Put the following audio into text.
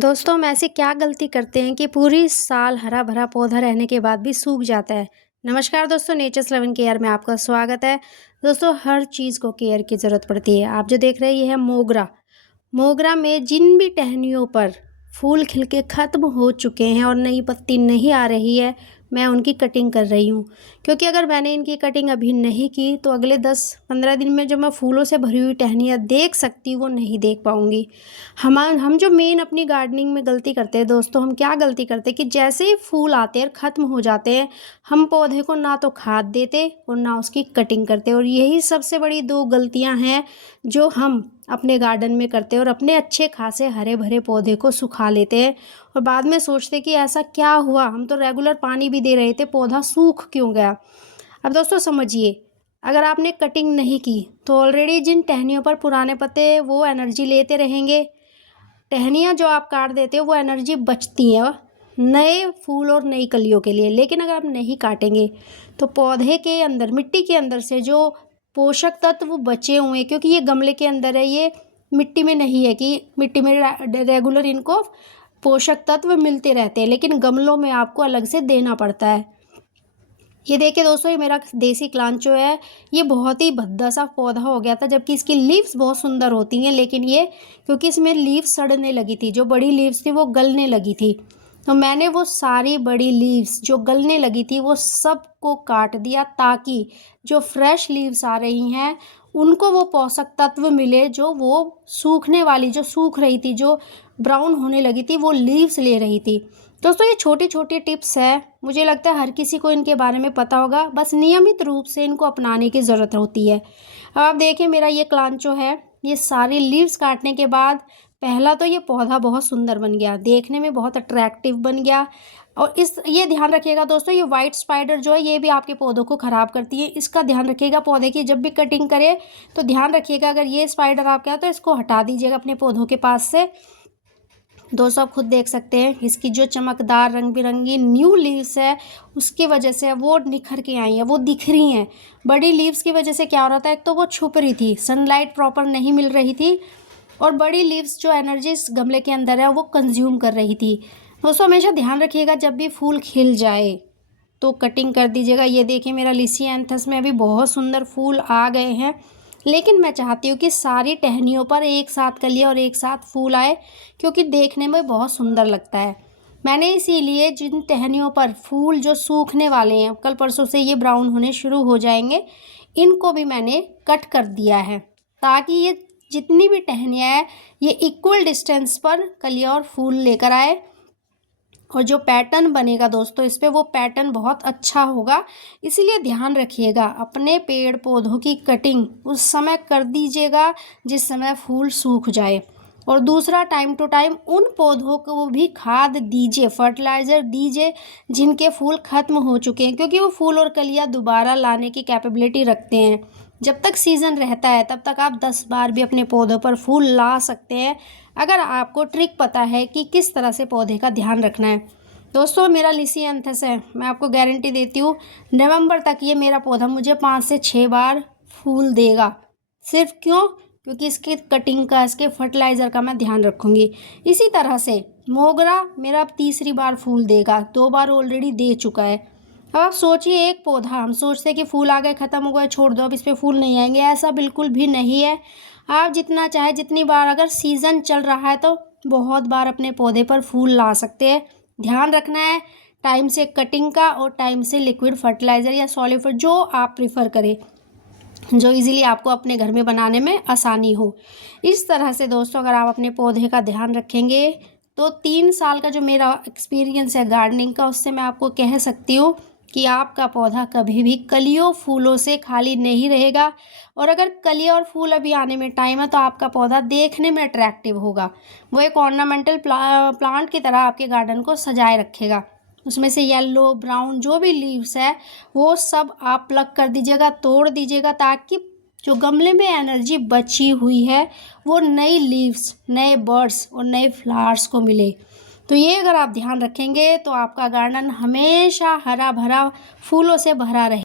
दोस्तों हम ऐसी क्या गलती करते हैं कि पूरी साल हरा भरा पौधा रहने के बाद भी सूख जाता है। नमस्कार दोस्तों, नेचर्स लव इन केयर में आपका स्वागत है। दोस्तों हर चीज़ को केयर की ज़रूरत पड़ती है। आप जो देख रहे हैं ये है मोगरा। मोगरा में जिन भी टहनियों पर फूल खिल के ख़त्म हो चुके हैं और नई पत्ती नहीं आ रही है, मैं उनकी कटिंग कर रही हूँ। क्योंकि अगर मैंने इनकी कटिंग अभी नहीं की तो अगले 10-15 दिन में जो मैं फूलों से भरी हुई टहनियाँ देख सकती वो नहीं देख पाऊँगी। हम जो मेन अपनी गार्डनिंग में गलती करते हैं दोस्तों, हम क्या गलती करते हैं कि जैसे ही फूल आते हैं और ख़त्म हो जाते हैं, हम पौधे को ना तो खाद देते और ना उसकी कटिंग करते। और यही सबसे बड़ी 2 गलतियाँ हैं जो हम अपने गार्डन में करते हैं और अपने अच्छे खासे हरे भरे पौधे को सुखा लेते हैं और बाद में सोचते हैं कि ऐसा क्या हुआ, हम तो रेगुलर पानी भी दे रहे थे, पौधा सूख क्यों गया। अब दोस्तों समझिए, अगर आपने कटिंग नहीं की तो ऑलरेडी जिन टहनियों पर पुराने पत्ते वो एनर्जी लेते रहेंगे। टहनियाँ जो आप काट देते हो वो एनर्जी बचती है नए फूल और नई कलियों के लिए। लेकिन अगर आप नहीं काटेंगे तो पौधे के अंदर, मिट्टी के अंदर से जो पोषक तत्व बचे हुए हैं, क्योंकि ये गमले के अंदर है, ये मिट्टी में नहीं है कि मिट्टी में रेगुलर इनको पोषक तत्व मिलते रहते हैं, लेकिन गमलों में आपको अलग से देना पड़ता है। ये देखिए दोस्तों, ये मेरा देसी क्लांचो है। ये बहुत ही भद्दा सा पौधा हो गया था, जबकि इसकी लीव्स बहुत सुंदर होती हैं, लेकिन ये क्योंकि इसमें लीव्स सड़ने लगी थी, जो बड़ी लीव्स थी वो गलने लगी थी, तो मैंने वो सारी बड़ी लीव्स जो गलने लगी थी वो सबको काट दिया ताकि जो फ्रेश लीव्स आ रही हैं उनको वो पोषक तत्व मिले जो वो सूखने वाली, जो सूख रही थी, जो ब्राउन होने लगी थी, वो लीव्स ले रही थी। दोस्तों ये छोटी छोटी टिप्स है, मुझे लगता है हर किसी को इनके बारे में पता होगा, बस नियमित रूप से इनको अपनाने की ज़रूरत होती है। अब आप देखिए मेरा ये क्लांचो है, ये सारी लीव्स काटने के बाद पहला तो ये पौधा बहुत सुंदर बन गया, देखने में बहुत अट्रैक्टिव बन गया। और ये ध्यान रखिएगा दोस्तों, ये वाइट स्पाइडर जो है ये भी आपके पौधों को ख़राब करती है, इसका ध्यान रखिएगा। पौधे की जब भी कटिंग करें तो ध्यान रखिएगा, अगर ये स्पाइडर आपके यहाँ तो इसको हटा दीजिएगा अपने पौधों के पास से। दोस्तों आप खुद देख सकते हैं इसकी जो चमकदार रंग बिरंगी न्यू लीव्स है उसकी वजह से वो निखर के आई हैं, वो दिख रही हैं। बड़ी लीव्स की वजह से क्या हो रहा था, एक तो वो छुप रही थी, सनलाइट प्रॉपर नहीं मिल रही थी, और बड़ी लीव्स जो एनर्जी इस गमले के अंदर है वो कंज्यूम कर रही थी। दोस्तों हमेशा ध्यान रखिएगा, जब भी फूल खिल जाए तो कटिंग कर दीजिएगा। ये देखिए मेरा लिसिएंथस में अभी बहुत सुंदर फूल आ गए हैं, लेकिन मैं चाहती हूँ कि सारी टहनियों पर एक साथ कलियाँ और एक साथ फूल आए, क्योंकि देखने में बहुत सुंदर लगता है। मैंने इसीलिए जिन टहनियों पर फूल जो सूखने वाले हैं, कल परसों से ये ब्राउन होने शुरू हो जाएंगे, इनको भी मैंने कट कर दिया है ताकि ये जितनी भी टहनियाँ हैं ये इक्वल डिस्टेंस पर कलियाँ और फूल लेकर आए। और जो पैटर्न बनेगा दोस्तों इस पे, वो पैटर्न बहुत अच्छा होगा। इसीलिए ध्यान रखिएगा, अपने पेड़ पौधों की कटिंग उस समय कर दीजिएगा जिस समय फूल सूख जाए। और दूसरा, टाइम टू टाइम उन पौधों को भी खाद दीजिए, फर्टिलाइज़र दीजिए जिनके फूल ख़त्म हो चुके हैं, क्योंकि वो फूल और कलियाँ दोबारा लाने की कैपेबिलिटी रखते हैं। जब तक सीज़न रहता है तब तक आप 10 बार भी अपने पौधों पर फूल ला सकते हैं, अगर आपको ट्रिक पता है कि किस तरह से पौधे का ध्यान रखना है। दोस्तों मेरा लिसिएंथस है, मैं आपको गारंटी देती हूँ नवंबर तक ये मेरा पौधा मुझे 5 से 6 बार फूल देगा। सिर्फ क्यों? क्योंकि इसकी कटिंग का, इसके फर्टिलाइज़र का मैं ध्यान रखूँगी। इसी तरह से मोगरा मेरा अब तीसरी बार फूल देगा, 2 बार ऑलरेडी दे चुका है। अब आप सोचिए, एक पौधा, हम सोचते हैं कि फूल आ गए, ख़त्म हो गए, छोड़ दो, अब इस पर फूल नहीं आएंगे, ऐसा बिल्कुल भी नहीं है। आप जितना चाहे, जितनी बार, अगर सीज़न चल रहा है तो बहुत बार अपने पौधे पर फूल ला सकते हैं। ध्यान रखना है टाइम से कटिंग का और टाइम से लिक्विड फर्टिलाइज़र या सॉलिड जो आप प्रीफर करें, जो इजीली आपको अपने घर में बनाने में आसानी हो। इस तरह से दोस्तों अगर आप अपने पौधे का ध्यान रखेंगे तो 3 साल का जो मेरा एक्सपीरियंस है गार्डनिंग का, उससे मैं आपको कह सकती हूँ कि आपका पौधा कभी भी कलियों फूलों से खाली नहीं रहेगा। और अगर कलियाँ और फूल अभी आने में टाइम है तो आपका पौधा देखने में अट्रैक्टिव होगा, वो एक ऑर्नामेंटल प्लांट की तरह आपके गार्डन को सजाए रखेगा। उसमें से येलो ब्राउन जो भी लीव्स है वो सब आप प्लग कर दीजिएगा, तोड़ दीजिएगा, ताकि जो गमले में एनर्जी बची हुई है वो नई लीव्स, नए बर्ड्स और नए फ्लावर्स को मिले। तो ये अगर आप ध्यान रखेंगे तो आपका गार्डन हमेशा हरा भरा फूलों से भरा रहे।